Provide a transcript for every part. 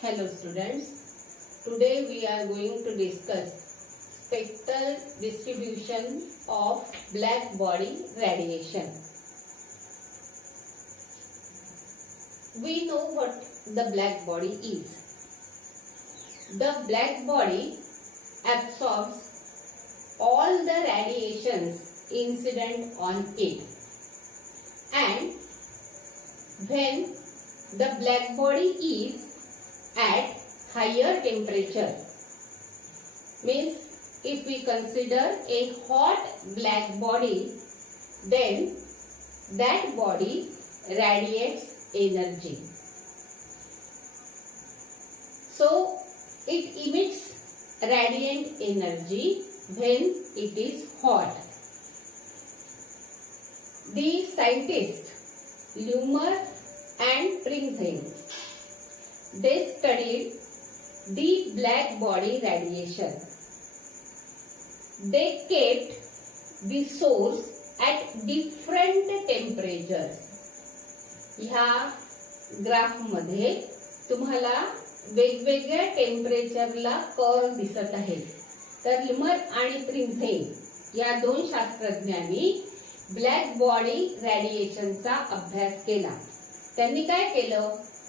Hello students, today we are going to discuss spectral distribution of black body radiation. We know what the black body is. The black body absorbs all the radiations incident on it, and when the black body is at higher temperature, means if we consider a hot black body, then that body radiates energy. So it emits radiant energy when it is hot. The scientists Lummer and Prinzheim, they studied the black body radiation. They kept the source at different temperatures. ह्या graph मध्ये तुम्हाला वेगवेगळ्या टेम्परेचरला curve दिसत आहे. तर Loomer आणि प्रिन्झहेम या दोन शास्त्रज्ञांनी ब्लॅक बॉडी रेडिएशनचा अभ्यास केला. त्यांनी काय केलं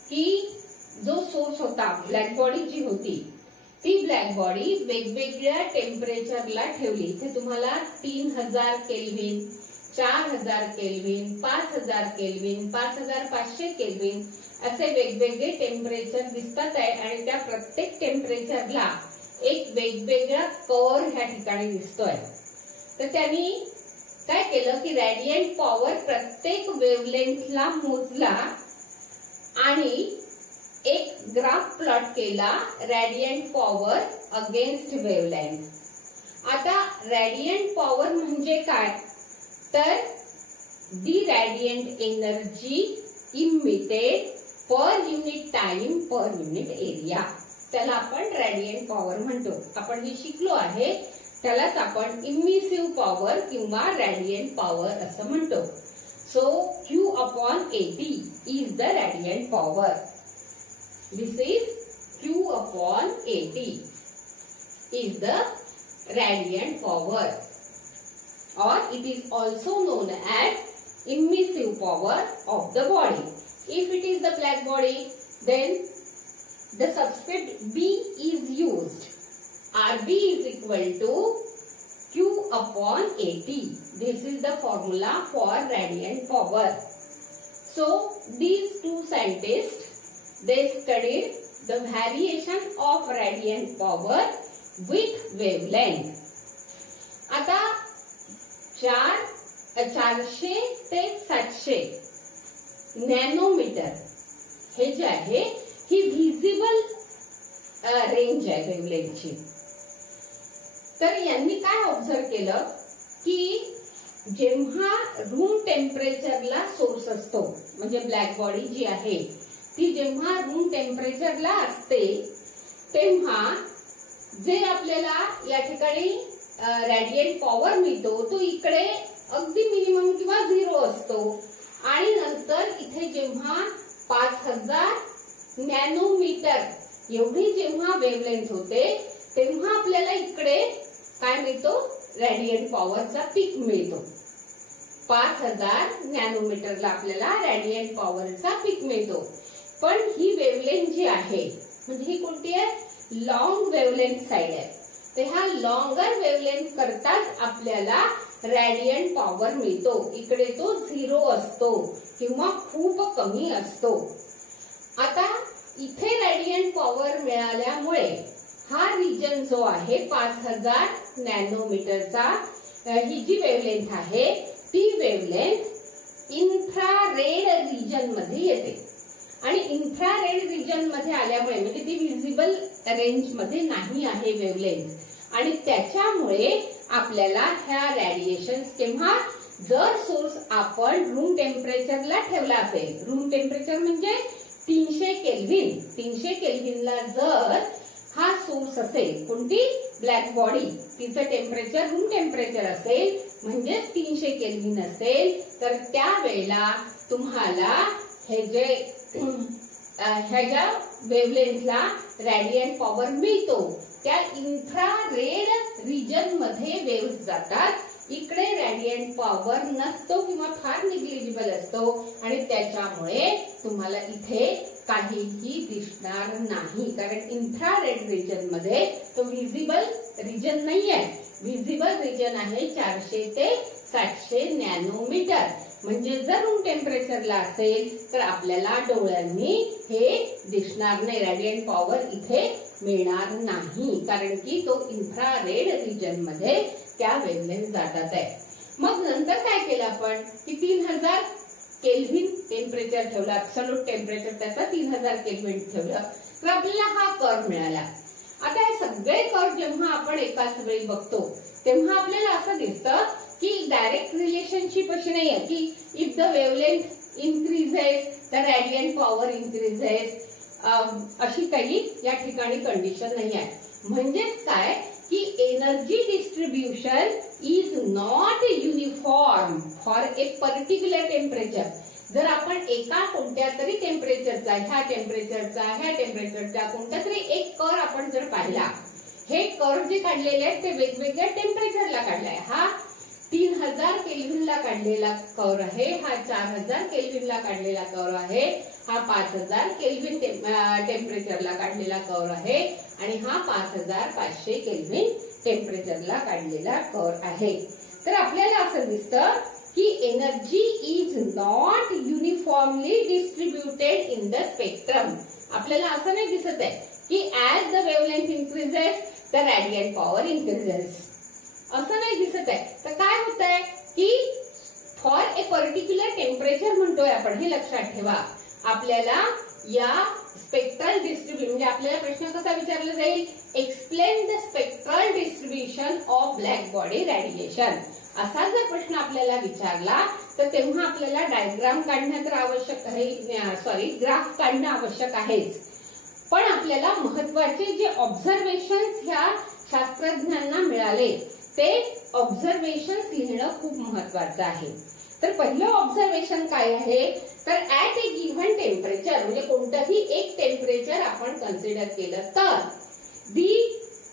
की जो सोर्स होता, ब्लॅक बॉडी जी होती, ती ब्लॅक बॉडी वेगवेगळ्या टेम्परेचरला ठेवली. इथे तुम्हाला 3000 केल्विन, 4000 केल्विन, 5000 केल्विन, 5500 केल्विन असे वेगवेगळे टेम्परेचर दिसतात आहे. आणि त्या प्रत्येक टेम्परेचरला एक वेगवेगळा कर्व ह्या ठिकाणी दिसतोय. तर त्यांनी काय केलं की रेडियंट पॉवर प्रत्येक वेव्हलेंथला मोजला आणि एक ग्राफ प्लॉट केला, रेडियंट पॉवर अगेन्स्ट वेव्हलेंथ. आता रेडियंट पॉवर म्हणजे काय, तर the radiant energy emitted per unit time per unit area, त्याला आपण रेडियंट पॉवर म्हणतो. आपण जे शिकलो आहे त्यालाच आपण इमिसिव्ह पॉवर किंवा रेडियंट पॉवर असं म्हणतो. So Q/80 is the radiant power. This is Q/80 is the radiant power, or it is also known as emissive power of the body. If it is the black body, then the subscript B is used. RB is equal to Q/80. This is the formula for radiant power. So these two scientists, they studied the variation of radiant power with wavelength. आता 400 ते 700 nanometre हे जे आहे ही visible range आहे वेव्हलेंथची. तर यांनी काय observe केलं की जेव्हा रूम टेम्परेचरला सोर्स असतो, म्हणजे ब्लॅक बॉडी जी आहे ती जेव्हा रूम टेम्परेचरला असते, तेव्हा जे आपल्याला या ठिकाणी रेडियंट पॉवर मिळतो तो इकडे अगदी मिनिमम किंवा 0 असतो. आणि नंतर इथे जेव्हा 5000 नॅनोमीटर एवढी जेव्हा वेव्हलेंथ होते, तेव्हा आपल्याला इकडे काय मिळतो, रेडियंट पॉवरचा पीक मिळतो. 5000 नॅनोमीटरला आपल्याला रेडियंट पॉवरचा पीक मिळतो. पण ही वेव्हलेंथ जी आहे म्हणजे ही कोणती आहे, लॉंग वेव्हलेंथ साइड आहे. तर ह्या लॉंगर वेव्हलेंथ करताच आपल्याला रेडियंट पॉवर मिळतो. इकडे तो 0 असतो किंवा खूप कमी असतो. आता इथे रेडियंट पॉवर मिळाल्यामुळे हा रिजन जो आहे 5000 नॅनोमीटरचा, ही जी वेव्हलेंथ आहे ती वेव्हलेंथ इन्फ्रारेड रिजन मध्ये येते. आणि इन्फ्रारेड रिजन मध्ये आल्यामुळे म्हणजे ती व्हिजिबल रेंज मध्ये नाही आहे वेव्हलेंथ, आणि त्याच्यामुळे आपल्याला ह्या रेडिएशन्स केव्हा, जर सोर्स आपण रूम टेम्परेचरला ठेवला असेल, रूम टेम्परेचर म्हणजे 300 केल्विन, 300 केल्विनला जर हा सोर्स असेल, कोणती ब्लॅक बॉडी, तिचं टेम्परेचर रूम टेम्परेचर असेल म्हणजेच 300 केल्विन असेल, तर त्यावेळेला तुम्हाला हे जे ह्याच्या वेव्हलेंथला रॅडियंट पॉवर मिळतो त्या इन्फ्रारेड रिजन मध्ये वेव्स जातात. इकडे रॅडियंट पॉवर नसतो किंवा फार निग्लिजिबल असतो आणि त्याच्यामुळे तुम्हाला इथे काहीही दिसणार नाही, कारण इन्फ्रारेड रिजन मध्ये तो विजिबल रिजन नाही आहे. विजिबल रिजन आहे 400 ते 700 नॅनोमीटर. म्हणजे जर रूम टेम्परेचरला असेल तर आपल्याला डोळ्यांनी हे दिसणार नाही, रॅडियंट पॉवर इथे मिळणार नाही, कारण की तो इन्फ्रारेड रिजन मध्ये त्या वेव्हलेंथ जातात आहे. मग नंतर काय केलं आपण की 3000 केल्व्हिन टेम्परेचर ठेवलं, ऍब्सोल्यूट टेम्परेचर त्याचा 3000 केल्व्हिन ठेवलं, तर आपल्याला हा कर्व मिळाला. आता हे सगळे कर्व जेव्हा आपण एकाच वेळी बघतो तेव्हा आपल्याला असं दिसतं की डायरेक्ट रिलेशनशिप अशी नाही आहे की if the wavelength increases the radiant power increases, अशी काही या ठिकाणी कंडिशन नाही आहे. म्हणजेच काय की energy distribution is not uniform for a particular temperature. जर आपण एका कोणत्या तरी टेम्परेचरचा, ह्या टेम्परेचरचा कोणत्या तरी एक कर्व आपण जर पाहिला, हे कर्व जे काढलेले आहेत ते वेगवेगळ्या टेम्परेचरला काढलाय. हा 3000 केल्व्हिनला काढलेला कर्व आहे, हा 4000 केल्व्हिनला काढलेला कर्व आहे, हा 5000 केल्व्हिन टेम्परेचरला काढलेला कर्व आहे आणि हा 5500 केल्व्हिन टेम्परेचरला काढलेला कर्व आहे. तर आपल्याला असं दिसतं की energy is not uniformly distributed in the spectrum. आपल्याला असं नाही दिसत आहे की as the wavelength increases the radiant power increases, असं नाही दिसत आहे. तर काय होत आहे की फॉर ए पर्टिक्युलर टेम्परेचर म्हणतोय आपण, हे लक्षात ठेवा. आपल्याला या स्पेक्ट्रल डिस्ट्रीब्युशन म्हणजे आपल्याला प्रश्न कसा विचारला जाईल, explain the spectral distribution of black body radiation, असा जर प्रश्न आपल्याला विचारला तर तेव्हा आपल्याला डायग्राम काढणं तर आवश्यक आहे, ग्राफ काढणं आवश्यक आहेच. पण आपल्याला महत्वाचे जे ऑब्झर्वेशन्स ह्या शास्त्रज्ञांना मिळाले ते ऑब्झर्वेशन्स लिहिणं खूप महत्वाचं आहे. तर पहिलं ऑब्झर्वेशन काय आहे तर ऍट ए गिव्हन टेम्परेचर, म्हणजे कोणतंही एक टेम्परेचर आपण कन्सिडर केलं तर the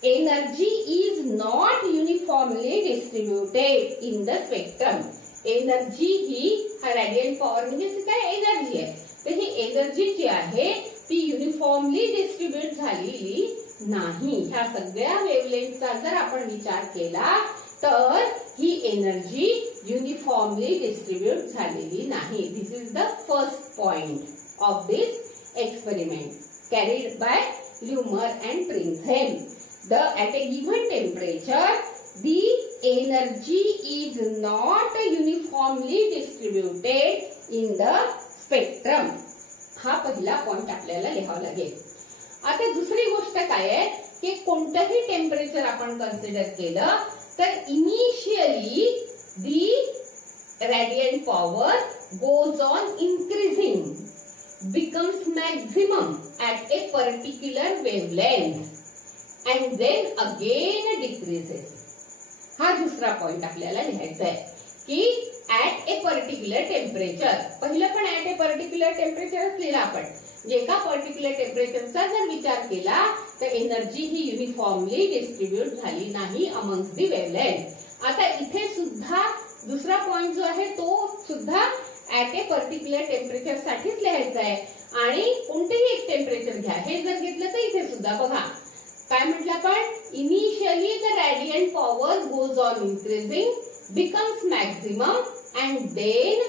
energy is not uniformly distributed in the spectrum. Energy ही हा रॅडियंट पॉवर म्हणजे काय एनर्जी आहे, तर ही एनर्जी जी आहे ती युनिफॉर्मली डिस्ट्रीब्यूट झालेली नाही. ह्या सगळ्या वेव्हलेंथचा जर आपण विचार केला तर ही एनर्जी युनिफॉर्मली डिस्ट्रीब्यूट झालेली नाही. This is the first point of this experiment carried by Lummer and Pringsheim. at a given temperature the energy is not uniformly distributed in the spectrum. हा पहिला पॉइंट आपल्याला लिहावा लागेल. आता दुसरी गोष्ट काय आहे की कोणतंही टेम्परेचर आपण कन्सिडर केलं तर initially the radiant power goes on increasing, becomes maximum at a particular wavelength and then again decreases. हा दुसरा पॉइंट आपल्याला लिहायचा आहे की ऍट ए पर्टिक्युलर टेम्परेचर, पहिलं पण ऍट ए पर्टिक्युलर टेम्परेचरच लिहिलं आपण. एका पर्टिक्युलर टेम्परेचरचा जर विचार केला तर एनर्जी ही युनिफॉर्मली डिस्ट्रीब्यूट झाली नाही अमंग्स दी वेव्हलेंथ. आता इथे सुद्धा दुसरा पॉइंट जो आहे तो सुद्धा ऍट ए पर्टिक्युलर टेम्परेचर साठीच लिहायचा आहे आणि कोणतेही एक टेम्परेचर घ्या. हे जर घेतलं तर इथे सुद्धा बघा काय म्हटलं आपण, initially the radiant power goes on increasing, becomes maximum and then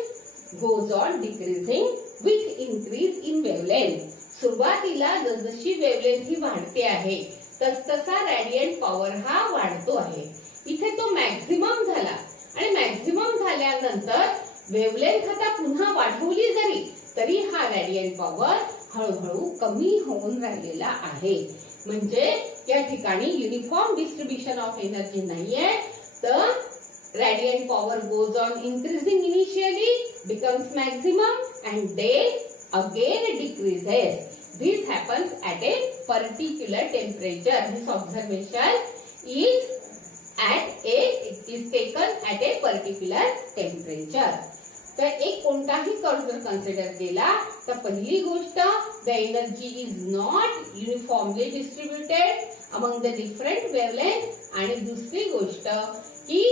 goes on decreasing with increase in wavelength. सुरुवातीला जसजशी वेव्हलेंथ ही वाढते आहे तसतसा रॅडियंट पॉवर हा वाढतो आहे. इथे तो मॅक्झिमम झाला आणि मॅक्झिमम झाल्यानंतर वेव्हलेंथ आता पुन्हा वाढवली जरी तरी हा रॅडियंट पॉवर हळूहळू कमी होऊन राहिलेला आहे. म्हणजे या ठिकाणी युनिफॉर्म डिस्ट्रीब्युशन ऑफ एनर्जी नाहीये, तर radiant power goes on increasing initially, becomes maximum and then again decreases. This happens at a particular temperature. This observation is taken at a particular temperature. तर एक कोणताही कर्व जर consider केला तर पहिली गोष्ट the energy is not uniformly distributed among the different wavelength आणि दुसरी गोष्ट की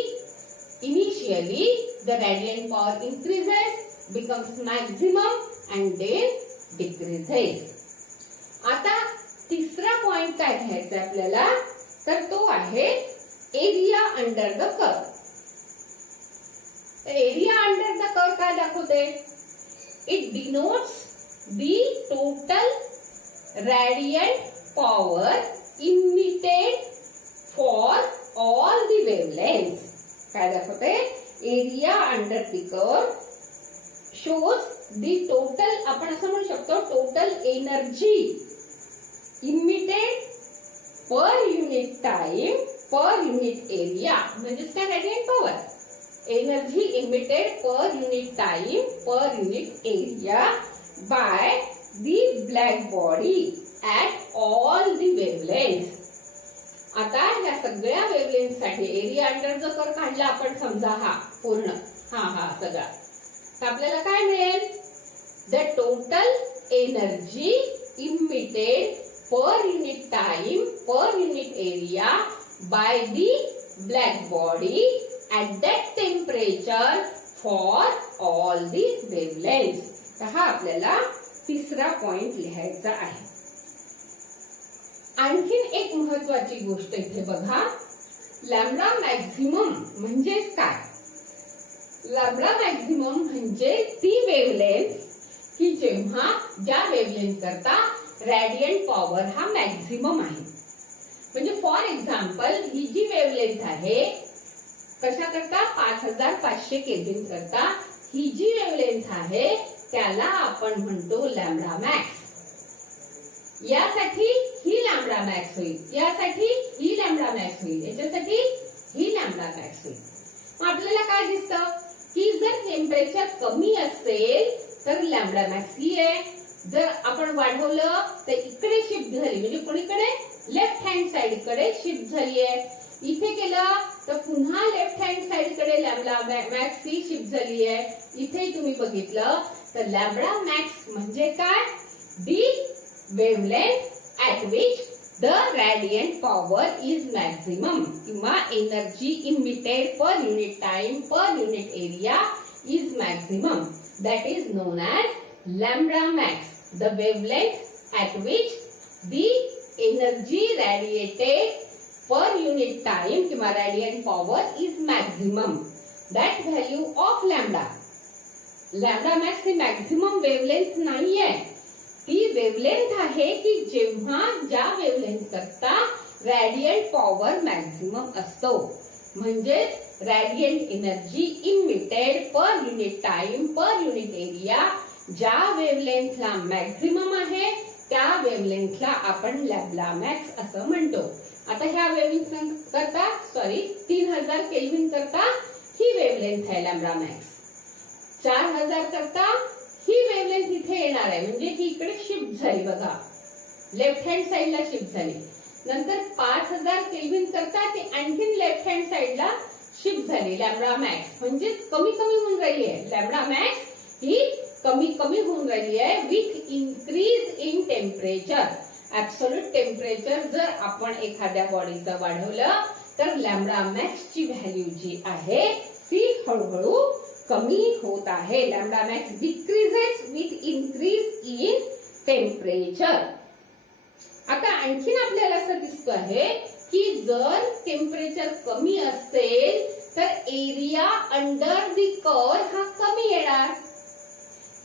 initially the radiant power increases becomes maximum and then decreases. आता तिसरा पॉइंट काय घ्यायचा आपल्याला तर तो आहे area under the curve. Area under the curve काय दाखवते? It denotes the total radiant power emitted for all the wavelengths. काय दाखवते? Area under the curve shows the total, आपण असं म्हणू शकतो total energy emitted per unit time per unit area. म्हणजेच काय? Radiant power. Energy emitted per unit time per unit area by the black body at all the wavelengths. आता या सगळ्या wavelength साठी एरिया अंडर द कर्व काढला आपण समजा हा पूर्ण हा सगळा, तर आपल्याला काय मिळेल? The total energy emitted per unit time per unit area by the black body at that temperature for all the wavelengths. तर हा आपल्याला तिसरा पॉइंट लिहायचा आहे. आणखीन एक महत्वाची गोष्ट इथे बघा, लॅम्बडा मॅक्झिमम म्हणजेच काय? लॅम्बडा मॅक्झिमम म्हणजे ती वेवलेंथ की जेव्हा ज्या वेवलेंथ करता रेडियंट पॉवर हा मॅक्झिमम आहे. म्हणजे फॉर एक्झाम्पल ही जी वेवलेंथ आहे कशा करता? 5500 केल्विन करता ही जी वेवलेंथ आहे त्याला आपण म्हणतो लॅम्बडा मॅक्स. यासाठी ही लॅम्बडा मॅक्स होईल, यासाठी ही लॅम्बडा मॅक्स होईल, याच्यासाठी ही लॅम्बडा मॅक्स होईल. मग आपल्याला काय दिसतं की जर टेम्परेचर कमी असेल तर लॅम्बडा मॅक्स ही आहे, जर आपण वाढवलं तर इकडे शिफ्ट झाली, म्हणजे कोणीकडे? लेफ्ट हँड साइड कडे शिफ्ट झाली आहे. इथे केलं तर पुन्हा लेफ्ट हँड साइड कडे लॅम्बडा मॅक्स ही शिफ्ट झाली आहे. इथे तुम्ही बघितलं तर लॅम्बडा मॅक्स म्हणजे काय? The wavelength at which the radiant power is maximum किंवा energy emitted per unit time per unit area is maximum. That is known as lambda max. The wavelength at which the energy radiated per unit time किंवा radiant power is maximum. That value of lambda. Lambda max he maximum wavelength नाहीये, ती wavelength आहे की जेव्हा ज्या wavelength करता radiant power maximum असतो. म्हणजेच radiant energy emitted per unit time per unit area ज्या वेवलेंथला मॅक्झिमम आहे त्या वेवलेंथला आपण लॅम्बडा मॅक्स असं म्हणतो. आता ह्या वेवलेंथ करता 3000 केल्विन करता ही वेवलेंथ आहे लॅम्बडा मॅक्स. 4000 करता ही वेवलेंथ इथे येणार आहे, म्हणजे ही इकडे शिफ्ट झाली बघा, लेफ्ट हँड साइडला शिफ्ट झाली. नंतर 5000 केल्विन करता ती आणखीन लेफ्ट हँड साइडला शिफ्ट झाली लॅम्बडा मॅक्स, म्हणजे कमी कमी होऊन राहिली आहे. लॅम्बडा मॅक्स ही कमी कमी होऊन राहिली आहे with increase in temperature. Absolute temperature जर आपण एखाद्या बॉडीचं वाढवलं तर लॅम्बडा मॅक्स ची व्हॅल्यू जी आहे ती हळूहळू कमी होत आहे. Lambda max decreases with increase in temperature. आता आणखीन आपल्याला असं दिसतं आहे की जर टेम्परेचर कमी असेल तर एरिया अंडर द कर्व हा कमी येणार.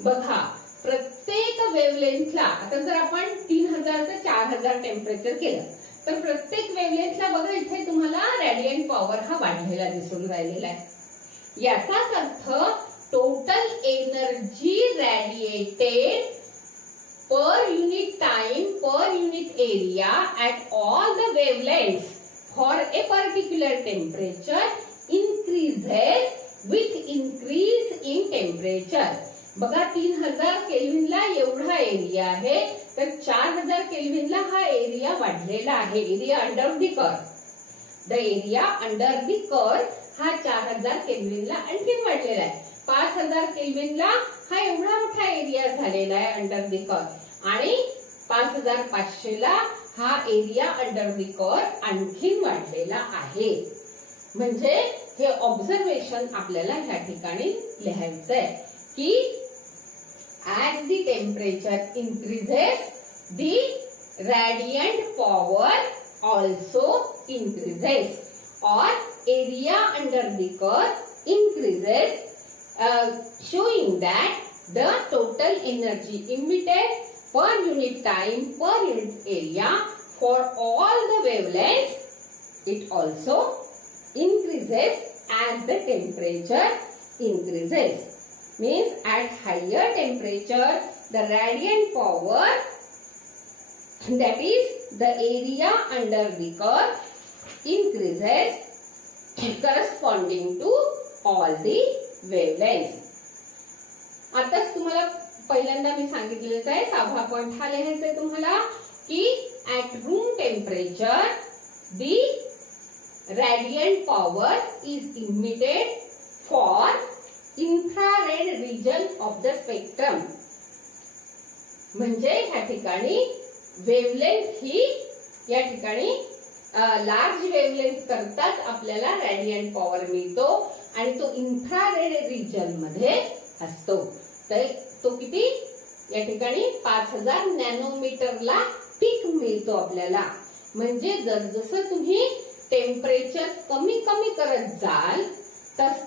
बघा प्रत्येक वेवलेंथला, आता जर आपण 3000 ते 4000 टेम्परेचर केलं तर प्रत्येक वेवलेंथला बघा इथे तुम्हाला रेडियंट पॉवर हा वाढलेला दिसून राहिलेला आहे. याचाच अर्थ total energy radiated per unit time per unit area at all the wavelengths for a particular temperature increases with increase in temperature. बघा 3000 केल्विनला एवढा एरिया आहे तर 4000 केल्विनला हा एरिया वाढलेला आहे. Area under the curve, the area under the curve हा 4000 केल्विनला आणखीन वाढलेला आहे. 5000 केल्विनला हा एवढा मोठा एरिया झालेला आहे अंडर द कोर, आणि 5500 ला हा एरिया अंडर द कोर आणखीन वाढलेला आहे. म्हणजे हे ऑब्झर्वेशन आपल्याला ह्या ठिकाणी लिहायचंय की as the temperature increases, the radiant power also increases, or area under the core increases, showing that the total energy emitted per unit time per unit area for all the wavelengths, it also increases as the temperature increases. Means at higher temperature the radiant power, that is the area under the core, increases corresponding to all the wavelengths. आताच तुम्हाला पहिल्यांदा मी सांगितलेलंच आहे, 6वा point हा लिहायचा आहे तुम्हाला की at room temperature the radiant power is emitted for infrared region of the spectrum. म्हणजे ह्या ठिकाणी वेवलेंथ ही या ठिकाणी लार्ज वेवलेंथ करताच आपल्याला रॅडियंट पॉवर मिळतो, आणि तो इन्फ्रारेड रिजन मध्ये असतो. तर तो किती या ठिकाणी 5000 नॅनोमीटरला पीक मिळतो आपल्याला. म्हणजे जसजसं तुम्ही टेम्परेचर कमी कमी करत जाल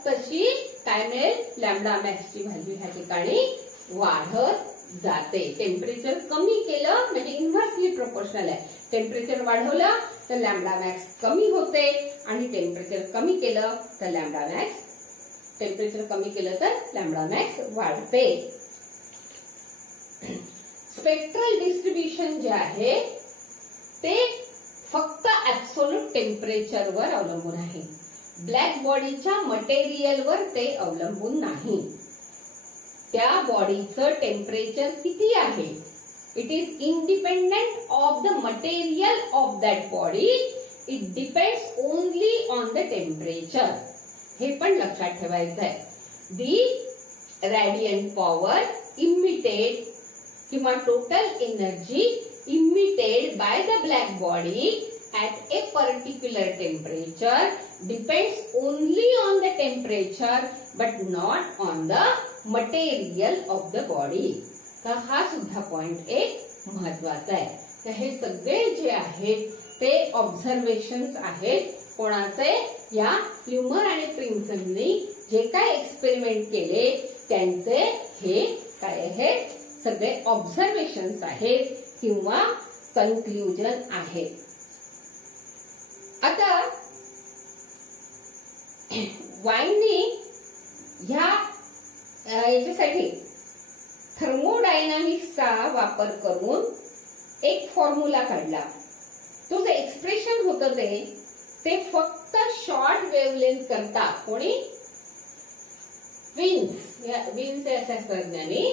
तशी काय मिळेल, लॅम्बडा मॅक्स ची व्हॅल्यू ह्या ठिकाणी वाढत जाते. टेम्परेचर कमी केलं म्हणजे इन्व्हर्सली प्रोपोर्शनल आहे. टेम्परेचर वाढवलं तर लॅम्बडा मॅक्स कमी होते, आणि टेम्परेचर कमी केलं तर लॅम्बडा मॅक्स वाढते. स्पेक्ट्रल डिस्ट्रीब्युशन जे आहे ते फक्त ऍब्सोल्यूट टेम्परेचरवर अवलंबून आहे. ब्लॅक बॉडीच्या मटेरियलवर ते अवलंबून नाही. त्या बॉडीचं टेम्परेचर किती आहे, it is independent of the material of that body. It depends only on the temperature. हे पण लक्षात ठेवायचं आहे. दी रॅडियंट पॉवर इमिटेड किंवा total energy emitted by the black body at a particular temperature depends only on the temperature but not on the material of the body. तर हा सुद्धा point एक महत्वाचा आहे. तर हे सगळे जे आहेत ते ऑब्झर्वेशन्स आहेत कोणाचे, या प्ल्युमर आणि प्रिन्सननी जे काय एक्सपेरिमेंट केले त्यांचे हे काय आहेत, सगळे ऑब्झर्वेशन्स आहेत किंवा कन्क्लुजन आहेत. आता वाईननी ह्या याच्यासाठी थर्मोडायनामिक्सचा वापर करून एक फॉर्म्युला काढला. तो जे एक्सप्रेशन होतं ते फक्त शॉर्ट वेवलेंथ करता कोणी विन्स या शास्त्रज्ञांनी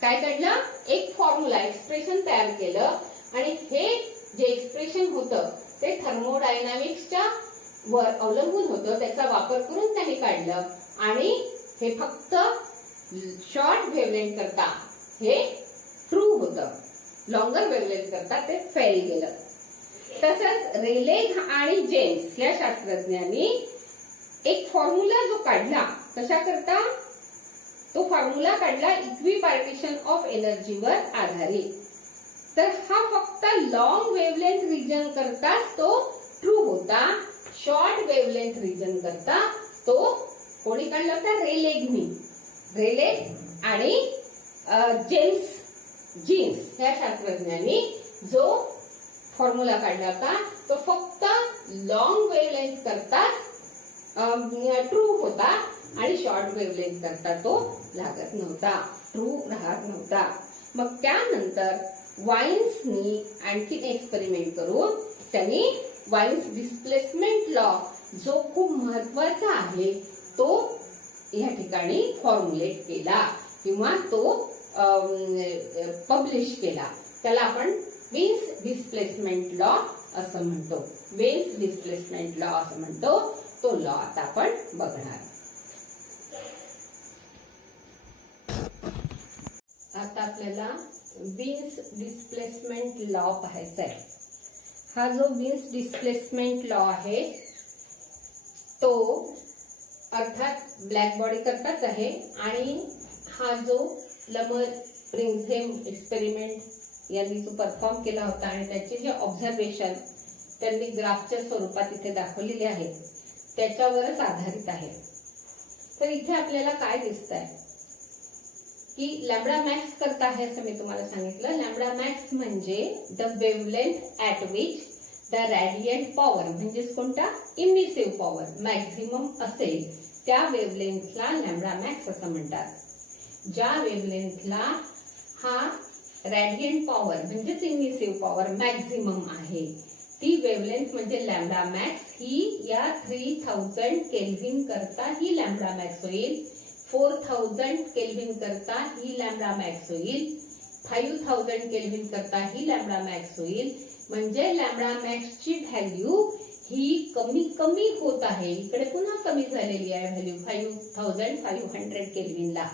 काय काढलं, एक फॉर्म्युला एक्सप्रेशन तयार केलं, आणि हे जे एक्सप्रेशन होतं ते थर्मोडायनामिक्सच्या वर अवलंबून होतं. त्याचा वापर करून त्यांनी काढलं, आणि हे फक्त शॉर्ट वेवलेंथ करता हे ट्रू होतं, लॉंगर वेवलेंथ करता ते फेल गेलं. तसंच रेले आणि जेम्स या शास्त्रज्ञांनी एक फॉर्म्युला जो काढला, कशा करता, तो फॉर्म्युला काढला इक्विपार्टिशन ऑफ एनर्जीवर आधारित. तर हा फक्त लॉंग वेवलेंथ रिजन करताच तो ट्रू होता. शॉर्ट वेवलेंथ रिजन करता तो कोणी काढला होता, रेले आणि जीन्स या शास्त्रज्ञांनी जो फॉर्म्युला काढला होता तो फक्त लॉंग वेवलेंथ करताच ट्रू होता, आणि शॉर्ट वेवलेंथ करता तो लागत नव्हता, ट्रू राहत नव्हता. मग त्यानंतर वाईन्सनी आणखी एक्सपेरिमेंट करून त्यांनी वाईन्स डिस्प्लेसमेंट लॉ जो खूप महत्वाचा आहे तो या ठिकाणी फॉर्म्युलेट केला किंवा तो पब्लिश केला. त्याला आपण विन्स डिस्प्लेसमेंट लॉ असं म्हणतो. विन्स डिस्प्लेसमेंट लॉ असं म्हणतो. तो लॉ आता आपण बघणार. आपल्याला विन्स डिस्प्लेसमेंट लॉ पाहायचा आहे. हा जो विन्स डिस्प्लेसमेंट लॉ आहे तो अर्थात ब्लॅक बॉडी करताच आहे आणि हा जो लमर प्रिन्झेम एक्सपेरिमेंट यांनी जो परफॉर्म केला होता आणि त्याचे जे ऑब्झर्वेशन त्यांनी ग्राफच्या स्वरूपात इथे दाखवलेले आहेत त्याच्यावरच आधारित आहे. तर इथे आपल्याला काय दिसतंय की लॅम्बडा मॅक्स करता आहे असं मी तुम्हाला सांगितलं. लॅम्बडा मॅक्स म्हणजे the wavelength at which the radiant power म्हणजेच कोणता इमिसिव्ह पॉवर मॅक्झिमम असेल त्या वेवलेंथला लॅम्बडा मॅक्स असं म्हणतात. ज्या वेवलेंथला हा रॅडियंट पॉवर म्हणजेच इमिसिव्ह पॉवर मॅक्झिमम आहे ती वेवलेंथ म्हणजे लॅम्बडा मॅक्स. ही या 3000 केल्व्हिन करता ही लॅम्बडा मॅक्स होईल, 4000 केल्व्हिन करता ही लॅम्बडा मॅक्स होईल, 5000 केल्व्हिन करता ही लॅम्बडा मॅक्स होईल. म्हणजे लॅम्बडा मॅक्सची व्हॅल्यू ही कमी कमी होत आहे. इकडे पुन्हा कमी झालेली आहे व्हॅल्यू 5500 केल्व्हिनला.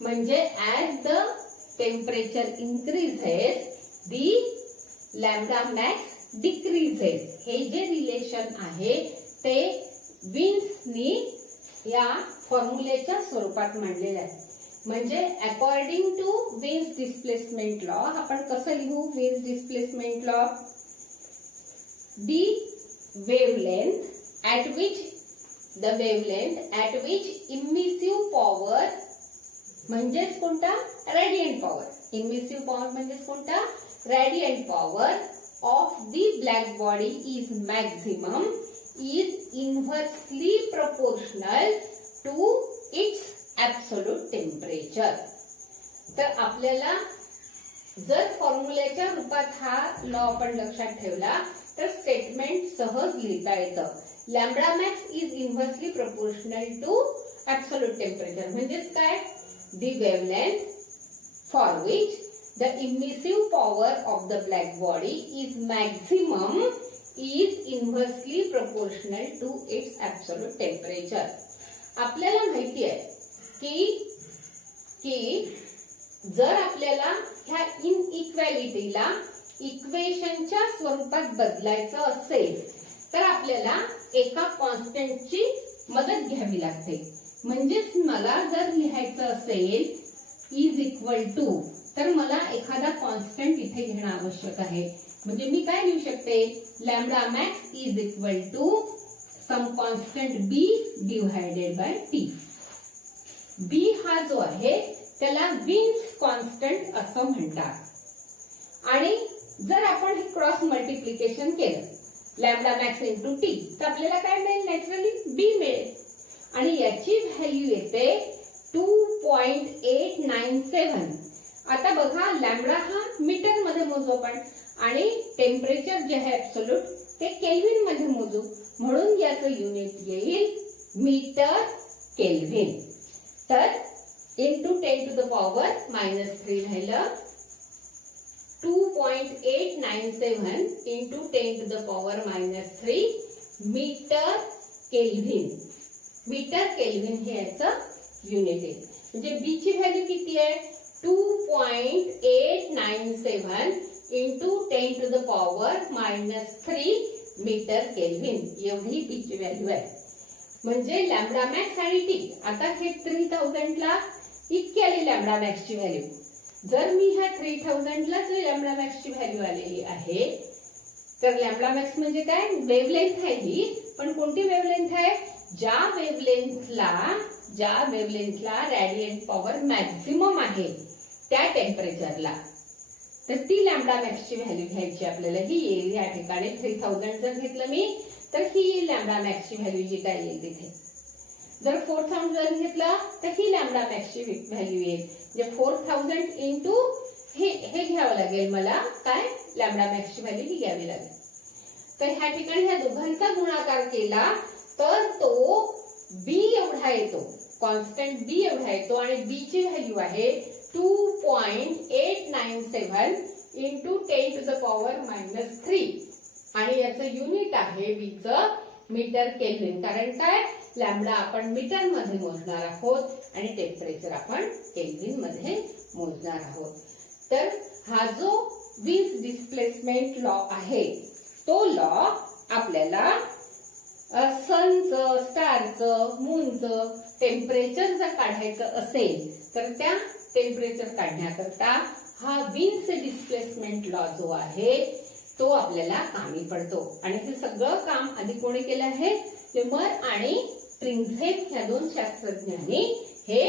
म्हणजे as the temperature increases the lambda max decreases. हे जे रिलेशन आहे ते विन्सनी या फॉर्म्युलेच्या स्वरूपात मांडलेलं आहे. म्हणजे according to Wien's displacement law आपण कसं लिहू Wien's displacement law? The wavelength at which emissive power म्हणजेच कोणता रॅडियंट पॉवर. इमिसिव्ह पॉवर म्हणजेच कोणता radiant power of the black body is maximum is inversely proportional to its absolute temperature. तर आपल्याला जर फॉर्म्युल्याच्या रूपात हा लॉ आपण लक्षात ठेवला तर स्टेटमेंट सहज लिहिता येतं. Lambda max is inversely proportional to absolute temperature म्हणजेच काय the wavelength for which the emissive power of the black body is maximum is inversely proportional to its absolute temperature. आपल्याला माहिती आहे की जर आपल्याला ह्या इनइक्वॅलिटीला इक्वेशनच्या स्वरूपात बदलायचं असेल तर आपल्याला एका कॉन्स्टंटची मदत घ्यावी लागते. म्हणजेच मला जर लिहायचं असेल इज इक्वल टू तर मला एखादा कॉन्स्टंट इथे घेणं आवश्यक आहे. म्हणजे मी काय लिहू शकते lambda max is equal to some constant b divided by T. B हा जो आहे त्याला विन्स कॉन्स्टंट असं म्हणतात. आणि जर आपण हे क्रॉस मल्टिप्लिकेशन केलं लॅम्बडा मॅक्स इंटू टी तर आपल्याला काय मिळेल नॅचरली बी मिळेल. आणि याची व्हॅल्यू येते 2.897. आता बघा लॅम्बडा हा मीटर मध्ये मोजू आपण आणि टेम्परेचर जे आहे ऍब्सोल्यूट ते केल्व्हिन मध्ये मोजू. म्हणून याचं युनिट येईल मीटर केल्व्हिन. तर इंटू 10 to the power -3 राहिलं 2.897 into 10 to the power -3 metre kelvin. Metre kelvin हे याचं युनिट आहे. म्हणजे बी ची व्हॅल्यू किती आहे 2.897 into 10 to the power -3 metre kelvin एवढी बी ची व्हॅल्यू आहे. म्हणजे लॅम्बडा मॅक्स आणि टी आता हे 3000 ला इतकी आली लॅम्बडा मॅक्सची व्हॅल्यू. जर मी ह्या 3000 ला जर लॅम्बडा मॅक्सची व्हॅल्यू आलेली आहे तर लॅम्बडा मॅक्स म्हणजे काय वेवलेंथ आहे ही. पण कोणती वेवलेंथ आहे ज्या वेवलेंथला रॅडियंट पॉवर मॅक्झिमम आहे त्या टेम्परेचरला. तर ती लॅम्बडा मॅक्सची व्हॅल्यू घ्यायची आपल्याला. ही येईल या ठिकाणी 3000 जर घेतलं मी तर ही येईल लॅम्बडा मॅक्सची व्हॅल्यू जी काय येईल तिथे. जर 4000 जर घेतला तर ही लॅम्बडा मॅक्सची व्हॅल्यू येईल. म्हणजे 4000 इंटू हे घ्यावं लागेल मला काय लॅम्बडा मॅक्सची व्हॅल्यू ही घ्यावी लागेल. तर ह्या ठिकाणी ह्या दोघांचा गुणाकार केला तर तो बी एवढा येतो कॉन्स्टंट बी एवढा येतो आणि बी ची व्हॅल्यू आहे 2.897 इंटू 10 to the power -3 आणि याचं युनिट आहे बीचं मीटर केल्विन, कारण काय लॅम्बडा आपण मीटर मध्ये मोजणार आहोत आणि टेम्परेचर आपण केल्विन मध्ये मोजणार आहोत. तर हा जो वीज डिस्प्लेसमेंट लॉ आहे तो लॉ आपल्याला सनचं, स्टारचं, मूनचं टेम्परेचर जर काढायचं असेल तर त्या टेम्परेचर काढण्याकरता हा वीज डिस्प्लेसमेंट लॉ जो आहे तो आपल्याला कामी पडतो. आणि हे सगळं काम आधी कोणी केलं आहे? लेमर आणि ट्रिंझेप ह्या दोन शास्त्रज्ञांनी हे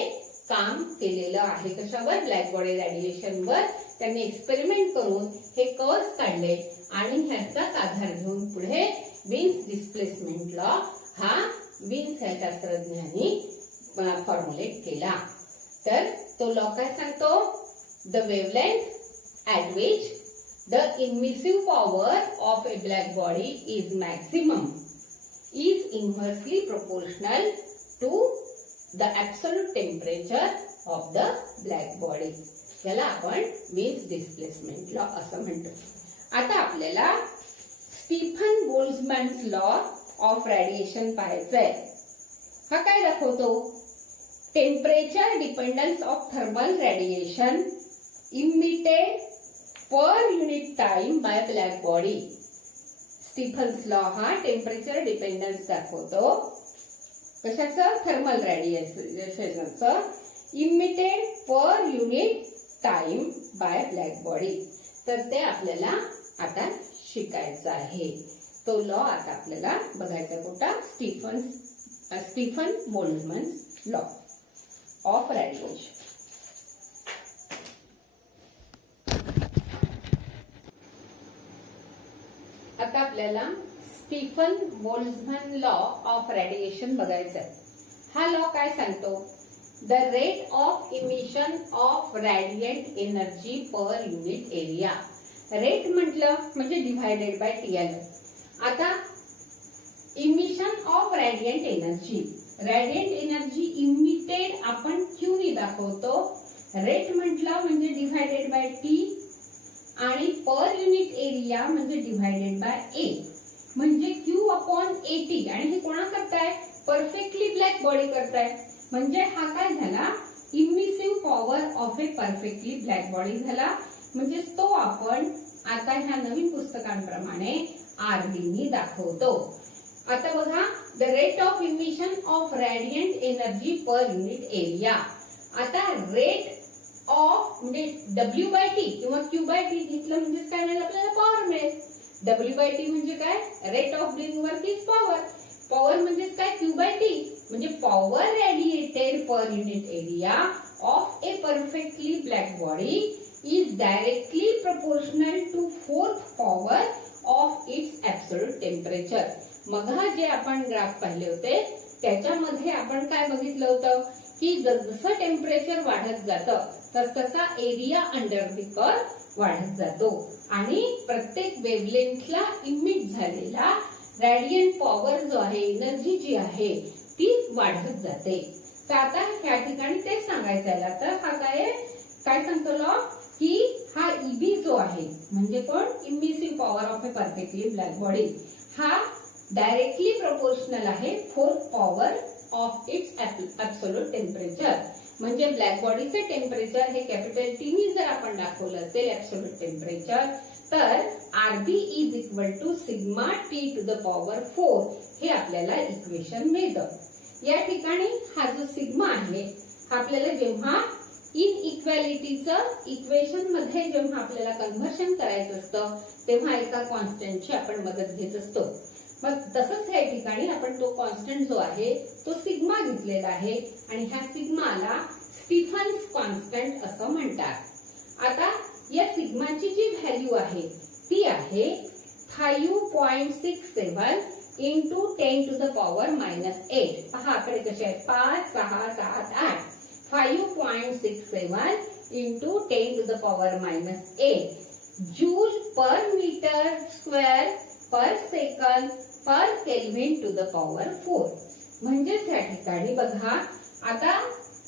काम केलेलं आहे. कशावर? ब्लॅक बॉडी रेडिएशनवर त्यांनी एक्सपेरिमेंट करून हे कर्व्स काढले आणि ह्याचाच आधार घेऊन पुढे वीज डिस्प्लेसमेंट लॉ हा वीज ह्या शास्त्रज्ञांनी फॉर्म्युलेट केला. तर तो लॉ काय सांगतो? The wavelength at which the emissive power of a black body is maximum is inversely proportional to the absolute temperature of the black body. याला आपण वीज डिस्प्लेसमेंट लॉ असं म्हणतो. आता आपल्याला Stefan Boltzmann's law of radiation पाहायचंय. हा काय दाखवतो? Temperature dependence of thermal radiation emitted per unit time by black body. Stefan's law हा टेम्परेचर डिपेंडन्स दाखवतो. कशाचं? थर्मल रेडिएशनचं emitted per unit time by black body. तर ते आपल्याला आता शिकायचं आहे. तो लॉ आता आपल्याला बघायचा कुठला? Stefan Boltzmann's law of radiation. आता आपल्याला Stefan Boltzmann law of radiation बघायचा आहे. हा लॉ काय सांगतो? The rate of emission of radiant energy per unit area. Rate म्हटलं म्हणजे डिव्हायडेड बाय टीएल. आता emission of radiant energy, radiant energy emitted आपण क्यू ने दाखवतो. रेट म्हटलं म्हणजे डिव्हायडेड बाय टी आणि पर युनिट एरिया म्हणजे डिव्हायडेड बाय ए म्हणजे क्यू अपॉन एटी. आणि हे कोणा करताय? परफेक्टली ब्लॅक बॉडी करताय. म्हणजे हा काय झाला? Emissive power of a perfectly black body झाला. म्हणजे तो आपण आता ह्या नवीन पुस्तकांप्रमाणे आरबी ने दाखवतो. आता बघा, the rate of emission of radiant energy per unit area. आता रेट ऑफ म्हणजे डब्ल्यू बाय टी किंवा क्यू बाय टी घेतलं म्हणजे काय मिळेल? आपल्याला पॉवर मिळेल. डब्ल्यू बाय टी म्हणजे काय? Rate of bring work is power. Power म्हणजे काय? क्यू बाय टी म्हणजे power radiated per unit area of a perfectly black body is directly proportional to fourth power of its absolute temperature. मग हा जे आपण graph पाहिले होते त्याच्यामध्ये आपण काय बघितलं होतं की जसं टेम्परेचर वाढत जातं तसा एरिया अंडर द कर्व वाढत जातो आणि प्रत्येक वेवलेंथला इमिट झालेला रॅडियंट पॉवर जो आहे, एनर्जी जी आहे ती वाढत जाते. तर आता ह्या ठिकाणी तेच सांगायचं आहे. तर हा काय सांगतो लॉ की हा ईबी जो आहे म्हणजे कोण? Emissive power of a perfectly black body हा डायरेक्टली प्रोपोर्शनल आहे fourth power of its absolute temperature. म्हणजे ब्लॅक बॉडीचे टेम्परेचर हे कॅपिटल टी नी जर आपण दाखवलं असेल ऍब्सोल्यूट टेम्परेचर तर R B is equal to sigma T to the power 4 हे आपल्याला इक्वेशन मिळतं. या ठिकाणी हा जो सिग्मा आहे हा आपल्याला जेव्हा इनइक्वॅलिटीचं इक्वेशन मध्ये जेव्हा आपल्याला कन्व्हर्शन करायचं असतं तेव्हा एका कॉन्स्टंटची आपण मदत घेत असतो. मग तसंच या ठिकाणी आपण तो कॉन्स्टंट जो आहे तो सिग्मा घेतलेला आहे आणि ह्या सिग्माला स्टीफन्स कॉन्स्टंट असं म्हणतात. आता या सिग्माची जी व्हॅल्यू आहे ती आहे 5.67 इंटू 10 टू द पॉवर -8. पहा आकडे कसे आहेत? 5, 6, 7, 8. 5.67 into 10 to the power -8 joule per metre square per second per kelvin to the power 4. म्हणजेच या ठिकाणी बघा आता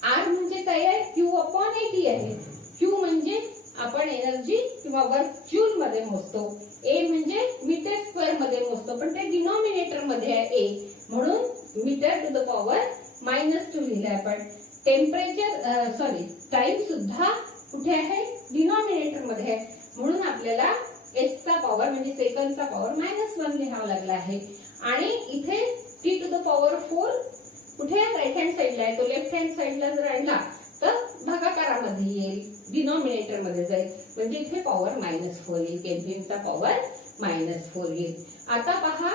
आर म्हणजे काय आहे? क्यू अपॉन एटी आहे. क्यू म्हणजे आपण एनर्जी किंवा वर्क जूल मध्ये मोजतो. ए म्हणजे मीटर स्क्वेअर मध्ये मोजतो. पण ते डिनॉमिनेटर मध्ये आहे a, म्हणून मीटर टू द पॉवर -2 लिहिलंय आपण. टेम्परेचर टाइम सुद्धा कुठे आहे, डिनॉमिनेटर मध्ये आहे, म्हणून आपल्याला s चा पॉवर म्हणजे सेकंडचा पॉवर -1 लिहावा लागला आहे. आणि इथे t टू द पॉवर 4 कुठे राईट हँड साइडला आहे, तो लेफ्ट हँड साइडला जर आणला तर भागाकारामध्ये येईल, डिनॉमिनेटर मध्ये जाईल, म्हणजे इथे पॉवर -4 येईल, केल्व्हिनचा पॉवर -4 येईल. आता पहा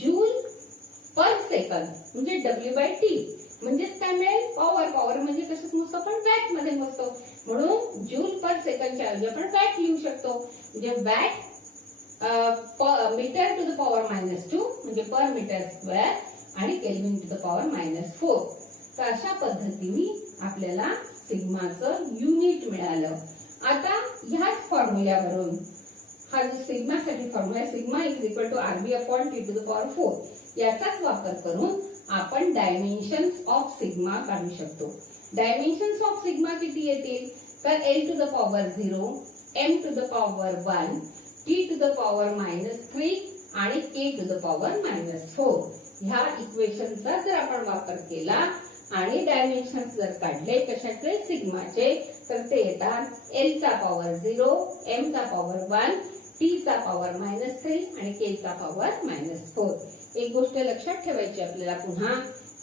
जूल पर सेकंद म्हणजे W/T म्हणजेच काय मिळेल, पॉवर. पॉवर म्हणजे कसं मोजतो आपण, वॅट मध्ये मोजतो, म्हणून जूल पर सेकंडच्या ऐवजी आपण वॅट लिहू शकतो. म्हणजे watt metre to the power -2 म्हणजे पर मीटर स्क्वेअर आणि केल्विन टू द पॉवर -4. तर अशा पद्धतीने आपल्याला सिग्माचं युनिट मिळालं. आता ह्याच फॉर्म्युल्यावरून हा जो सिग्मासाठी formula sigma is equal to RB upon T to the power 4 याचाच वापर करून आपण डायमेन्शन्स ऑफ सिग्मा काढू शकतो. डायमेन्शन्स ऑफ सिग्मा किती येतील, तर L to the power 0, M to the power 1, T to the power -3 आणि K टू द पॉवर -4. ह्या इक्वेशनचा जर आपण वापर केला आणि डायमेन्शन्स जर काढले कशाचे, सिग्माचे, तर ते येतात L चा पॉवर 0, M चा पॉवर 1, T चा पॉवर -3 आणि K चा पॉवर -4. एक गोष्ट लक्षात ठेवायची आपल्याला पुन्हा,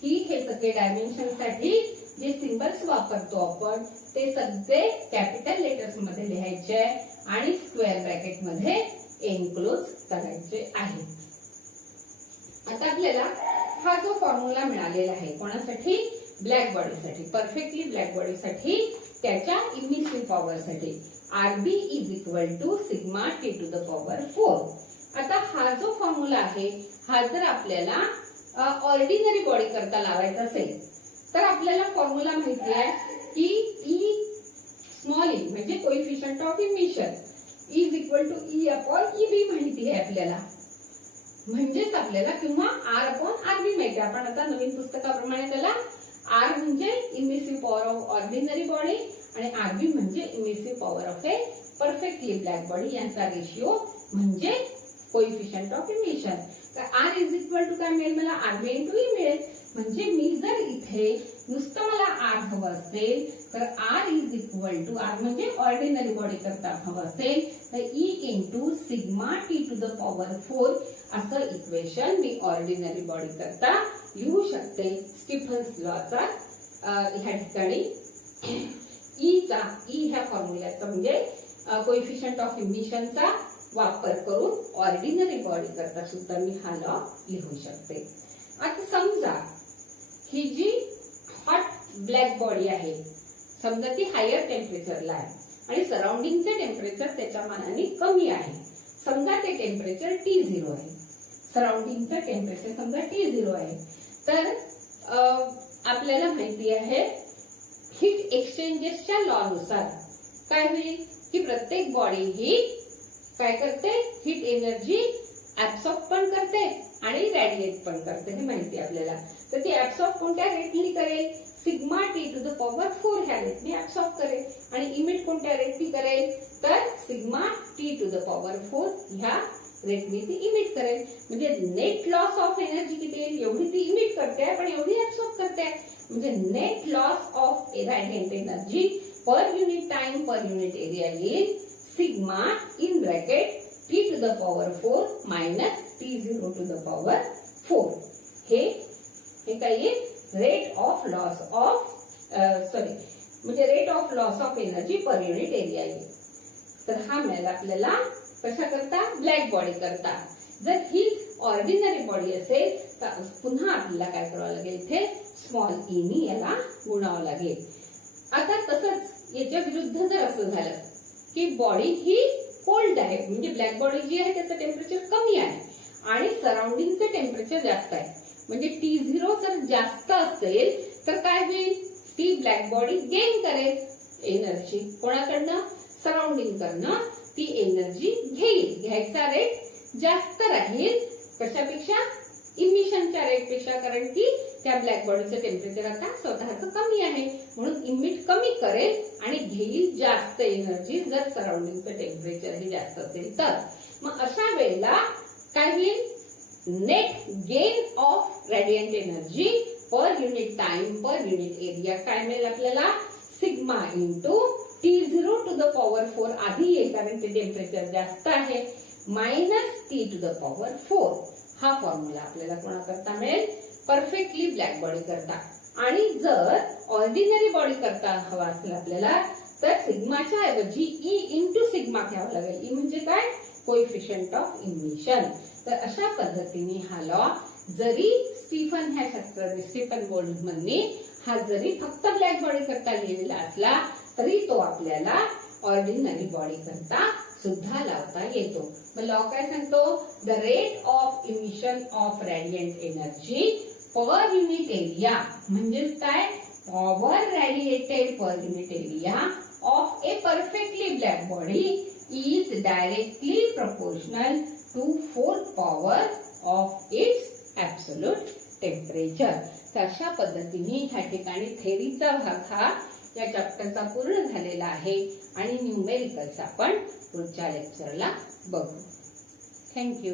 की हे सगळे डायमेन्शन साठी जे सिंबल्स वापरतो आपण ते सगळे कॅपिटल लेटर्स मध्ये लिहायचे आणि स्क्वेअर ब्रॅकेट मध्ये एन्क्लोज करायचे आहे. आता आपल्याला हा जो फॉर्म्युला मिळालेला आहे कोणासाठी, ब्लॅक बॉडीसाठी, परफेक्टली ब्लॅक बॉडीसाठी, त्याच्या इमिसिव्ह पॉवर साठी RB is equal to sigma T to the power 4. आता हा जो फॉर्म्युला आहे हा जर आपल्याला ऑर्डिनरी बॉडी करता लावायचा असेल तर आपल्याला फॉर्म्युला माहिती आहे की E स्मॉल e म्हणजे coefficient of emission is equal to E upon EB माहिती आहे आपल्याला, म्हणजेच आपल्याला किंवा R अपॉन RB माहिती आहे. आपण आता नवीन पुस्तकाप्रमाणे त्याला R म्हणजे emissive power of ordinary body आणि RB म्हणजे emissive power of a perfectly black body, यांचा रेशिओ म्हणजे कोएफिशियंट ऑफ इमिशन. तर R इज इक्वल टू काय मिळेल, मला RB इंटू E मिळेल. म्हणजे मी जर इथे नुसतं मला R हवं असेल तर R is equal to, R म्हणजे ऑर्डिनरी बॉडी करता हवं असेल तर E into sigma T to the power 4 असं इक्वेशन मी ऑर्डिनरी बॉडी करता लिहू शकते. स्टीफन्स लॉचा ह्या ठिकाणी E ह्या फॉर्म्युल्याचा म्हणजे कोएफिशियंट ऑफ इमिशनचा वापर करून ऑर्डिनरी बॉडी करता सुद्धा मी हा लॉ लिहू शकते. आता समजा ही जी हॉट ब्लॅक बॉडी आहे, समजा ती हायर टेम्परेचरला आहे आणि सराउंडिंगचे टेम्परेचर त्याच्या मानाने कमी आहे. समजा ते टेम्परेचर T0 आहे, सराउंडिंगचं टेम्परेचर समजा T0 आहे. तर आपल्याला माहिती आहे हीट एक्सचेंजेसच्या लॉ नुसार काय होईल की प्रत्येक बॉडी ही काय करते, हीट एनर्जी ऍब्सॉर्ब पण करते आणि रेडिएट पण करते, हे माहिती आपल्याला. तर ती ऍब्सॉर्ब कोणत्या रेटनी करेल, sigma T to the power 4 ह्या रेटनी ऍब्सॉर्ब करेल आणि इमिट कोणत्या रेटनी करेल, तर sigma T to the power 4 ह्या रेटनी ती इमिट करेल. म्हणजे नेट लॉस ऑफ एनर्जी किती येईल, एवढी ती इमिट करते पण एवढी ऍब्सॉर्ब करते. म्हणजे net loss of radiant energy per unit time per unit area येईल sigma in bracket T to the power 4 minus T0 to the power 4. हे काय येईल, रेट ऑफ लॉस ऑफ म्हणजे rate of loss of energy per unit area येईल. तर हा मिळाला आपल्याला कशा करता, ब्लॅक बॉडी करता. जर हीच ऑर्डिनरी बॉडी असेल तर पुन्हा आपल्याला काय करावं लागेल, इथे स्मॉल ई नी याला गुणावं लागेल. आता तसंच याच्या विरुद्ध जर असं झालं की बॉडी ही कोल्ड आहे, म्हणजे ब्लॅक बॉडी जी आहे त्याचं टेम्परेचर कमी आहे आणि सराउंडिंगचं टेम्परेचर जास्त आहे, म्हणजे T0 जर जास्त असेल तर काय होईल, ती ब्लॅक बॉडी गेन करेल एनर्जी कोणाकडनं, सराउंडिंग कडनं ती एनर्जी घेईल, घ्यायचा रेट जास्त राहील कशापेक्षा, इमिशनच्या रेट पेक्षा, कारण की त्या ब्लॅक बॉडीचं टेम्परेचर आता स्वतःच कमी आहे म्हणून इमिट कमी करेल आणि घेईल जास्त एनर्जी जर सराउंडिंगचं टेम्परेचर हे जास्त असेल तर. मग अशा वेळेला काय होईल, net gain of radiant energy per unit time per unit area काय मिळेल आपल्याला, sigma into T0 to the power 4 आधी आहे कारण ते टेम्परेचर जास्त आहे, minus T to the power 4. हा फॉर्म्युला आपल्याला कोणाकरता मिळेल, परफेक्टली ब्लॅक बॉडी करता. आणि जर ऑर्डिनरी बॉडी करता हवा असेल आपल्याला तर सिग्माच्या ऐवजी ई इंटू सिग्मा घ्यावा लागेल. ई म्हणजे काय, कोएफिशियंट ऑफ इमिशन. तर अशा पद्धतीने हा लॉ जरी स्टीफन बोल्टझमॅनने हा जरी फक्त ब्लॅक बॉडी करता लिहिलेला असला तरी तो आपल्याला ऑर्डिनरी बॉडी करता सुद्धा लावता येतो. मग लॉ काय सांगतो, the rate of emission of radiant energy per unit area म्हणजेच काय, power radiated per unit area of a perfectly black body is directly proportional to 4th power of its absolute temperature. तर अशा पद्धतीने ह्या ठिकाणी थेरीचा भाग हा या चॅप्टरचा पूर्ण झालेला आहे आणि न्यूमेरिकल्स आपण पुढच्या लेक्चरला बघू. थँक्यू.